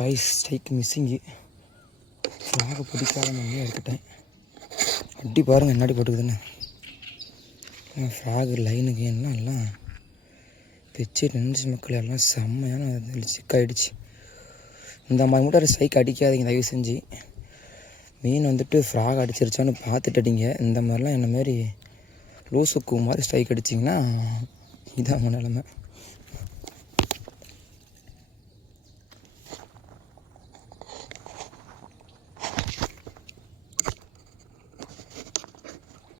Guys strike missing. ஃப்ராகை பிடிக்காத மாதிரியே எடுத்துட்டேன். அடி பாருங்கள் என்னாடி போட்டுக்குதுன்னு. ஃப்ராகு லைனுக்கு என்ன எல்லாம் பிச்சு நின்று மக்கள் எல்லாம் செம்மையான சிக்காயிடுச்சு. இந்த மாதிரி மட்டும் ஸ்ட்ரைக் அடிக்காதீங்க தயவு செஞ்சு. மீன் வந்துட்டு ஃப்ராக் அடிச்சிருச்சான்னு பார்த்துட்டு அடிங்க. இந்த மாதிரிலாம் என்ன மாதிரி லூசுக்கு மாதிரி ஸ்ட்ரைக் அடிச்சிங்கன்னா இதான் அவங்க நிலமை.